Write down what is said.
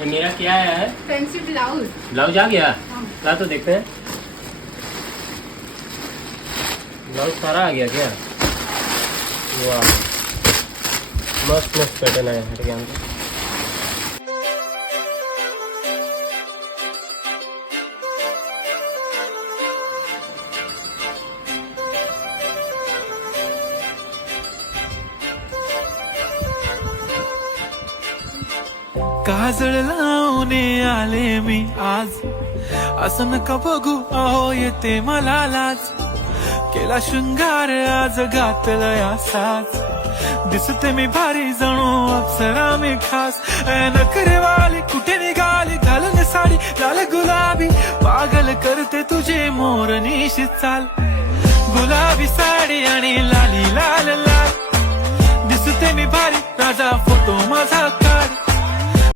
ये मेरा क्या है? Fancy blouse. ब्लाउज आ गया? हाँ। ला तो देखते हैं। ब्लाउज सारा आ गया क्या? वाह, मस्त मस्त पैटर्न आया हट गया हमको। काजळ लावणे आले मी आज, असं नका बघू अहो येते मला लाज, केला शृंगार आज घातलंय असाच, दिसते मी भारी जणू अप्सरा मी खास, नखरेवाली कुठे निघाली घालून साडी लाल गुलाबी, पागल करते तुझे मोरनीशी चाल, गुलाबी साडी आणि लाली लाल लाल, दिसते मी भारी राजा फोटो माझा काढ,